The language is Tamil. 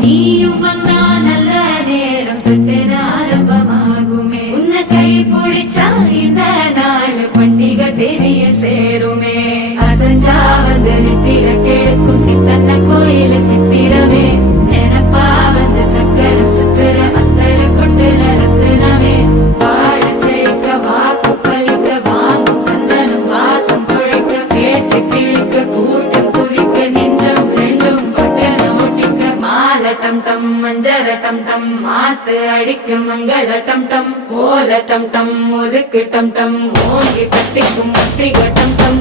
நீயும் வந்தா நல்ல நேரம் சட்டென ஆரம்பமாகுமே உன்னை கை பிடிச்சா இந்த நாள் பண்டிகை தேதியில் சேருமே அசஞ்சா வந்து நித்திர கெடுக்கும் சித்தன்ன கோயில சித்திரமே நினப்பா வந்து சக்கரம் சுத்துற அத்தர கொட்டுற ரத்தினமே வாழ செழிக்க வாக்கு பலிக்க வாங்கும் சந்தனம் வாசம் கொழைக்க கேட்டு கிழிக்க கூட்டம் குதிக்க நெஞ்சம் ரெண்டும் பட்டன ஒட்டிக்க மால டம் டம் மஞ்சர டம் டம் மாத்து அடிக்க மங்கள டம் டம் கோல டம் டம் ஒதுக்கு டம் டம் ஓங்கி கட்டிக்கும் முத்திக டம் டம்